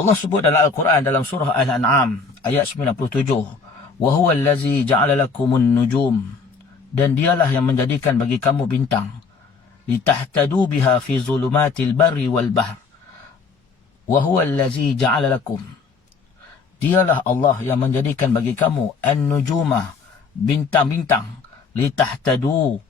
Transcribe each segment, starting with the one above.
Allah sebut dalam Al-Quran dalam surah Al-An'am ayat 97, wa huwa allazi ja'ala lakumun nujum, dan dialah yang menjadikan bagi kamu bintang, litahtadu biha fi zulumatil barri wal bahr. Wa huwa allazi ja'ala lakum, dialah Allah yang menjadikan bagi kamu an-nujumah, bintang-bintang, litahtadu,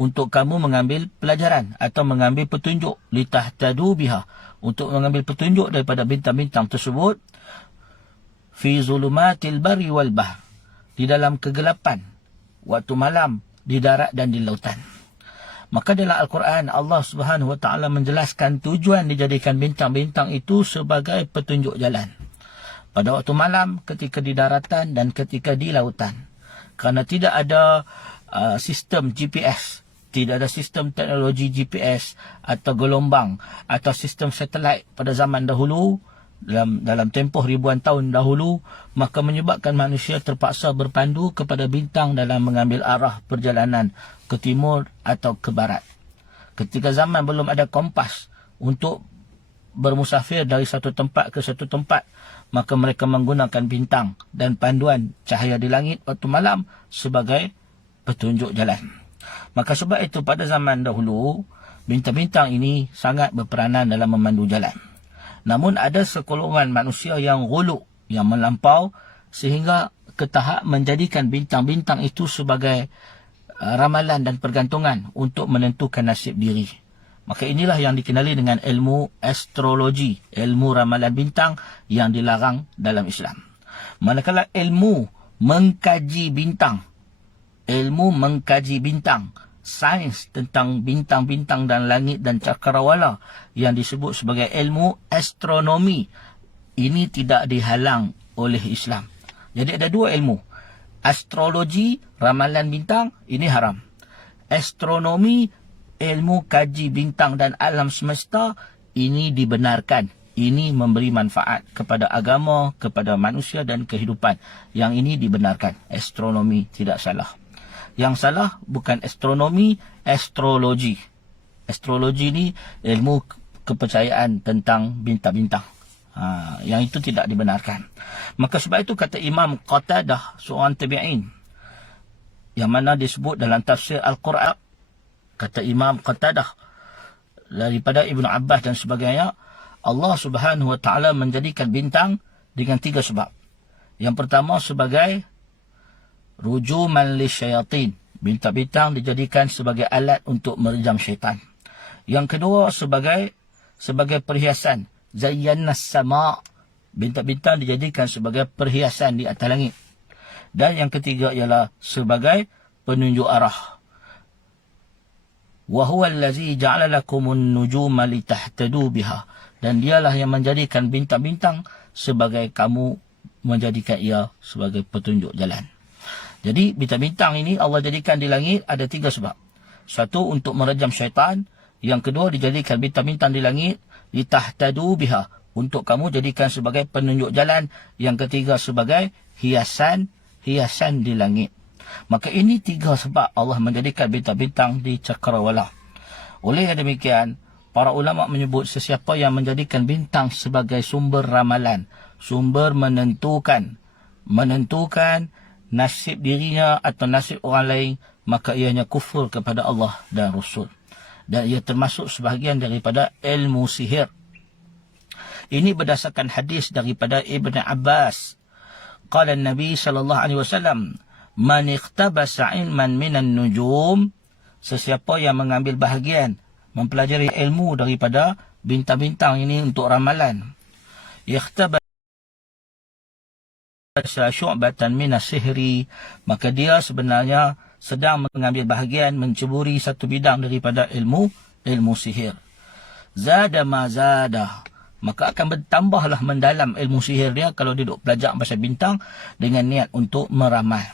untuk kamu mengambil pelajaran atau mengambil petunjuk, litahtadu biha, untuk mengambil petunjuk daripada bintang-bintang tersebut, fi zulumatil barri wal bahr, di dalam kegelapan waktu malam di darat dan di lautan. Maka dalam Al-Quran Allah Subhanahu Wa Taala menjelaskan tujuan dijadikan bintang-bintang itu sebagai petunjuk jalan pada waktu malam, ketika di daratan dan ketika di lautan. Kerana tidak ada sistem GPS, tidak ada sistem teknologi GPS atau gelombang atau sistem satelit pada zaman dahulu, dalam tempoh ribuan tahun dahulu, maka menyebabkan manusia terpaksa berpandu kepada bintang dalam mengambil arah perjalanan ke timur atau ke barat. Ketika zaman belum ada kompas untuk bermusafir dari satu tempat ke satu tempat, maka mereka menggunakan bintang dan panduan cahaya di langit waktu malam sebagai petunjuk jalan. Maka sebab itu pada zaman dahulu, bintang-bintang ini sangat berperanan dalam memandu jalan. Namun ada sekolongan manusia yang ghulu, yang melampau, sehingga ke tahap menjadikan bintang-bintang itu sebagai ramalan dan pergantungan untuk menentukan nasib diri. Maka inilah yang dikenali dengan ilmu astrologi, ilmu ramalan bintang yang dilarang dalam Islam. Manakala ilmu mengkaji bintang, sains tentang bintang-bintang dan langit dan cakrawala yang disebut sebagai ilmu astronomi, ini tidak dihalang oleh Islam. Jadi ada dua ilmu. Astrologi, ramalan bintang, ini haram. Astronomi, ilmu kaji bintang dan alam semesta, ini dibenarkan. Ini memberi manfaat kepada agama, kepada manusia dan kehidupan. Yang ini dibenarkan. Astronomi tidak salah. Yang salah bukan astronomi, astrologi. Astrologi ni ilmu kepercayaan tentang bintang-bintang. Yang itu tidak dibenarkan. Maka sebab itu kata Imam Qatadah, seorang tabi'in, yang mana disebut dalam tafsir Al-Quran, kata Imam Qatadah daripada Ibn Abbas dan sebagainya, Allah Subhanahu Wa Taala menjadikan bintang dengan 3 sebab. Yang pertama sebagai rujuman lisyayatin, bintang-bintang dijadikan sebagai alat untuk merejam syaitan. Yang kedua sebagai perhiasan, zayyannas sama', bintang-bintang dijadikan sebagai perhiasan di atas langit. Dan yang ketiga ialah sebagai penunjuk arah. Wa huwa allazi ja'ala lakumun nujuma litahtadu biha, dan dialah yang menjadikan bintang-bintang sebagai kamu menjadikan ia sebagai petunjuk jalan. Jadi bintang-bintang ini Allah jadikan di langit ada 3 sebab. Satu, untuk merejam syaitan. Yang kedua, dijadikan bintang-bintang di langit litahtadu biha, untuk kamu jadikan sebagai penunjuk jalan. Yang ketiga sebagai hiasan di langit. Maka ini 3 sebab Allah menjadikan bintang-bintang di cakrawala. Oleh demikian, para ulama menyebut sesiapa yang menjadikan bintang sebagai sumber ramalan, sumber menentukan nasib dirinya atau nasib orang lain, maka ianya kufur kepada Allah dan Rasul. Dan ia termasuk sebahagian daripada ilmu sihir. Ini berdasarkan hadis daripada Ibn Abbas. Qala Nabi sallallahu alaihi wasallam, man ikhtabasa ilman minan nujum, sesiapa yang mengambil bahagian mempelajari ilmu daripada bintang-bintang ini untuk ramalan, ikhtabasa syu'batan minas sihri, maka dia sebenarnya sedang mengambil bahagian menceburi satu bidang daripada ilmu sihir. Zada ma zada, maka akan bertambahlah mendalam ilmu sihir dia kalau dia duduk belajar pasal bintang dengan niat untuk meramal.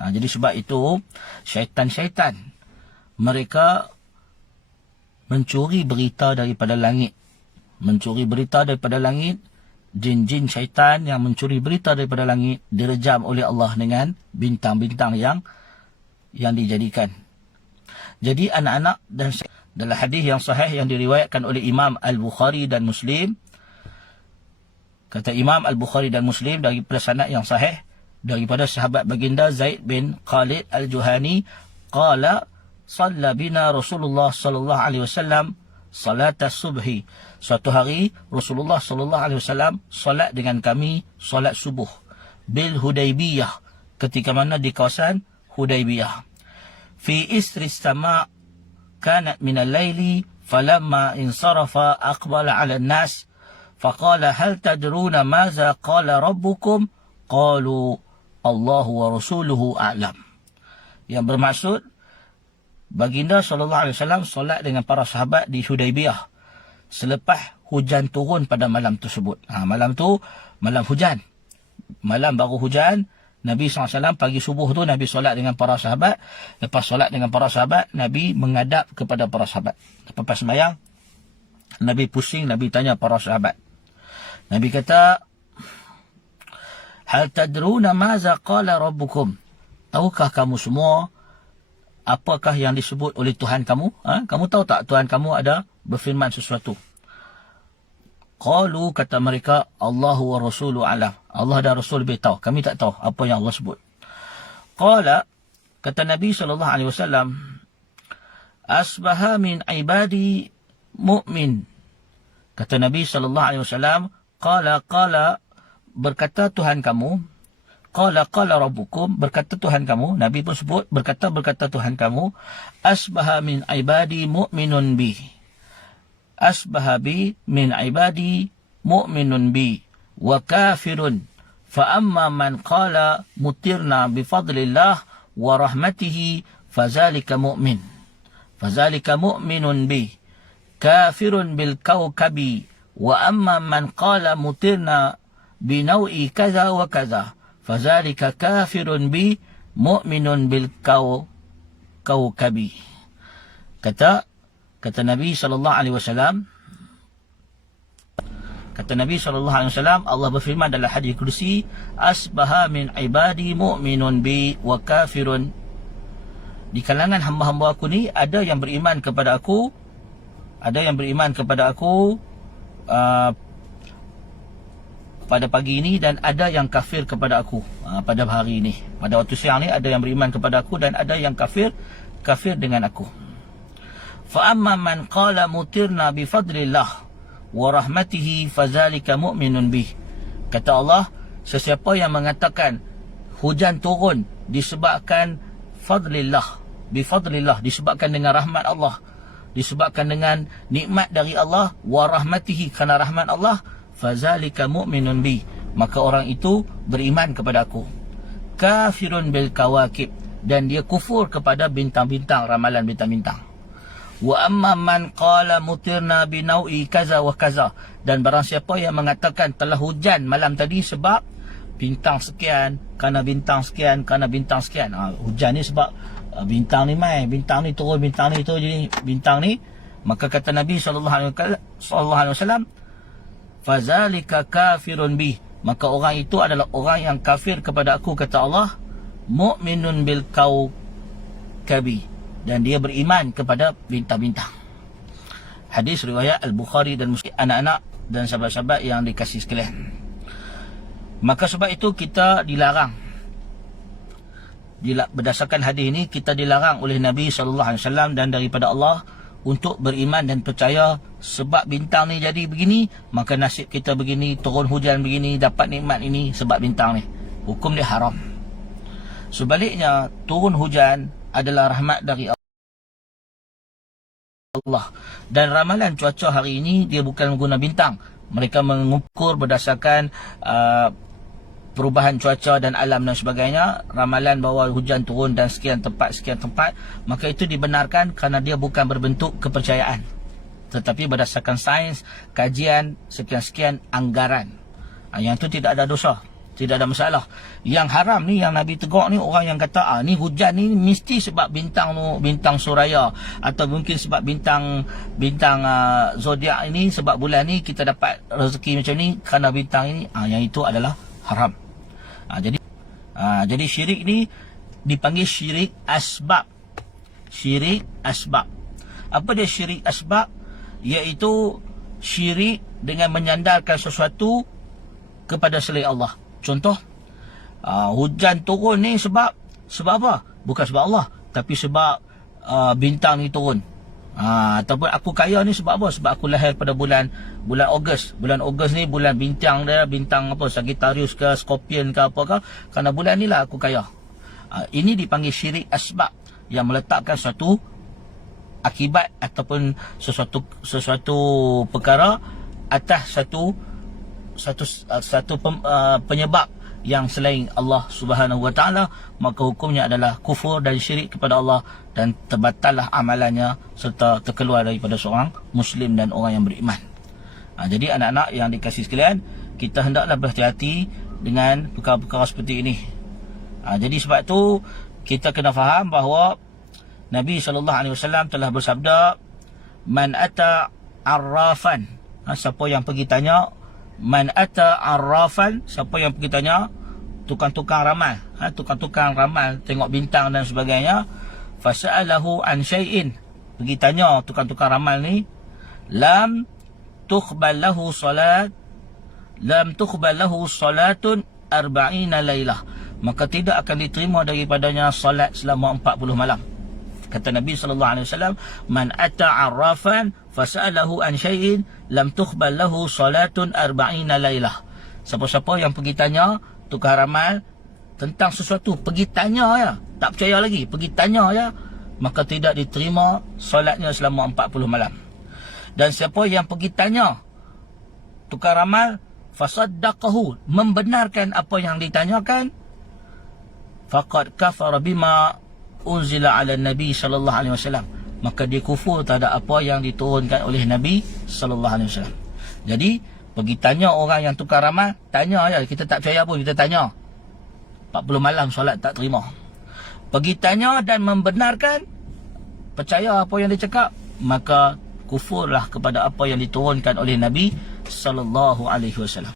Jadi sebab itu syaitan-syaitan mereka mencuri berita daripada langit. Jin-jin syaitan yang mencuri berita daripada langit direjam oleh Allah dengan bintang-bintang yang dijadikan. Jadi anak-anak, dan dalam hadis yang sahih yang diriwayatkan oleh Imam Al-Bukhari dan Muslim, Kata Imam Al-Bukhari dan Muslim daripada sanad yang sahih daripada sahabat baginda Zaid bin Khalid Al-Juhani qala shalla bina Rasulullah sallallahu alaihi wasallam salat as-subhi. Suatu hari Rasulullah sallallahu alaihi wasallam solat dengan kami solat subuh bil Hudaybiyah, ketika mana di kawasan Hudaybiyah. Fi isri sama kanat min al-laili falamma insarafa aqbala 'ala an-nas faqala hal tadruna madza qala rabbukum qalu Allahu wa rasuluhu a'lam. Yang bermaksud baginda sallallahu alaihi wasallam solat dengan para sahabat di Hudaybiyah selepas hujan turun pada malam tersebut. Malam tu malam hujan. Malam baru hujan. Nabi SAW pagi subuh tu Nabi solat dengan para sahabat. Lepas solat dengan para sahabat, Nabi menghadap kepada para sahabat. Lepas sembahyang, Nabi pusing, Nabi tanya para sahabat. Nabi kata, hal tadruna maza qala rabbukum? Tahukah kamu semua apakah yang disebut oleh Tuhan kamu? Kamu tahu tak Tuhan kamu ada berfirman sesuatu? Qalu, kata mereka, Allahu wa rasuluhu a'lam. Allah dan Rasul lebih tahu. Kami tak tahu apa yang Allah sebut. Qala, kata Nabi SAW, asbaha min ibadi mu'min. Kata Nabi SAW, qala, berkata Tuhan kamu, qala rabbukum, berkata Tuhan kamu, Nabi pun sebut, berkata Tuhan kamu, asbaha min ibadi mu'minun bi. Asbaha bi min ibadi mu'minun bi wa kafirun. Fa amma man qala mutirna bi fadlillah wa rahmatihi fazalika mu'min. Fazalika mu'minun bi. Kafirun bil kawkabi. Wa amma man qala mutirna bi naw'i kaza wa kaza. Fazalika kafirun bi mu'minun bil kawkabi. Kata Nabi SAW, Allah berfirman dalam hadis kursi, asbaha min ibadi mu'minun bi wa kafirun. Di kalangan hamba-hamba aku ni ada yang beriman kepada aku, pada pagi ini, dan ada yang kafir kepada aku pada hari ini. Pada waktu siang ni ada yang beriman kepada aku dan ada yang kafir dengan aku. Fa amma man qala mutirna bi fadlillah wa rahmatihi fazalika mu'minun bih. Kata Allah, sesiapa yang mengatakan hujan turun disebabkan fadlillah, bi fadlillah, disebabkan dengan rahmat Allah, disebabkan dengan nikmat dari Allah, wa rahmatihi, kerana rahmat Allah, fazalika mu'minun bih, maka orang itu beriman kepada aku. Kafirun bil kawakib, dan dia kufur kepada bintang-bintang, ramalan bintang-bintang. Wa amma man qala mutirna bi nau'i kaza wa kaza, dan barang siapa yang mengatakan telah hujan malam tadi sebab bintang sekian, kerana bintang sekian, kerana bintang sekian. Hujan ni sebab bintang ni mai, bintang ni turun, bintang ni turun, jadi bintang ni, maka kata Nabi SAW, fazalika kafirun bih, maka orang itu adalah orang yang kafir kepada aku, kata Allah. Mu'minun bil kawkabi, dan dia beriman kepada bintang-bintang. Hadis riwayat Al-Bukhari dan Muslim. Anak-anak dan sahabat-sahabat yang dikasihi sekalian, maka sebab itu kita dilarang, berdasarkan hadis ini kita dilarang oleh Nabi SAW dan daripada Allah untuk beriman dan percaya sebab bintang ni jadi begini, maka nasib kita begini, turun hujan begini, dapat nikmat ini sebab bintang ni. Hukum dia haram. Sebaliknya, turun hujan adalah rahmat dari Allah. Dan ramalan cuaca hari ini dia bukan menggunakan bintang. Mereka mengukur berdasarkan perubahan cuaca dan alam dan sebagainya. Ramalan bahawa hujan turun dan sekian tempat, maka itu dibenarkan kerana dia bukan berbentuk kepercayaan, tetapi berdasarkan sains, kajian, sekian-sekian anggaran. Yang itu tidak ada dosa, tidak ada masalah. Yang haram ni, yang Nabi tegur ni, orang yang kata ni hujan ni mesti sebab bintang tu, bintang suraya, atau mungkin sebab bintang zodiak ini, sebab bulan ni kita dapat rezeki macam ni kerana bintang ini. Yang itu adalah haram. Jadi syirik ni dipanggil syirik asbab. Syirik asbab. Apa dia syirik asbab? Iaitu syirik dengan menyandarkan sesuatu kepada selain Allah. Contoh, hujan turun ni sebab apa? Bukan sebab Allah, tapi sebab bintang ni turun. Ataupun aku kaya ni sebab apa? Sebab aku lahir pada bulan Ogos. Bulan Ogos ni bulan bintang dia, bintang apa, Sagittarius ke, Scorpion ke apa ke, kerana bulan ni lah aku kaya. Ini dipanggil syirik asbab, yang meletakkan suatu akibat ataupun sesuatu perkara atas satu penyebab yang selain Allah Subhanahu Wa Taala, maka hukumnya adalah kufur dan syirik kepada Allah, dan terbatallah amalannya serta terkeluar daripada seorang Muslim dan orang yang beriman. Jadi anak-anak yang dikasihi sekalian, kita hendaklah berhati-hati dengan perkara-perkara seperti ini. Jadi sebab tu kita kena faham bahawa Nabi SAW telah bersabda, man ata arrafan, siapa yang pergi tanya, man ata arrafan, siapa yang pergi tanya tukang-tukang ramal, tukang-tukang ramal, tengok bintang dan sebagainya, fasa'alahu an syai'in, pergi tanya tukang-tukang ramal ni, lam tuqbal lahu salatun 40 lailah, maka tidak akan diterima daripadanya salat selama 40 malam. Kata Nabi SAW, man ata arrafan fasa'alahu an syai'in lam tuqbal lahu salatun 40 lailah. Siapa-siapa yang pergi tanya tukang ramal tentang sesuatu, pergi tanya ya, tak percaya lagi, pergi tanya ya, maka tidak diterima solatnya selama 40 malam. Dan siapa yang pergi tanya tukang ramal, fasaddaqahu, membenarkan apa yang ditanyakan, faqad kafara bima unzila ala Nabi sallallahu alaihi wasallam, maka dia kufur terhadap apa yang diturunkan oleh Nabi sallallahu alaihi wasallam. Jadi pergi tanya orang yang tukar ramal, tanya ya, kita tak percaya pun kita tanya. 40 malam solat tak terima. Pergi tanya dan membenarkan, percaya apa yang dia cakap, maka kufurlah kepada apa yang diturunkan oleh Nabi sallallahu alaihi wasallam.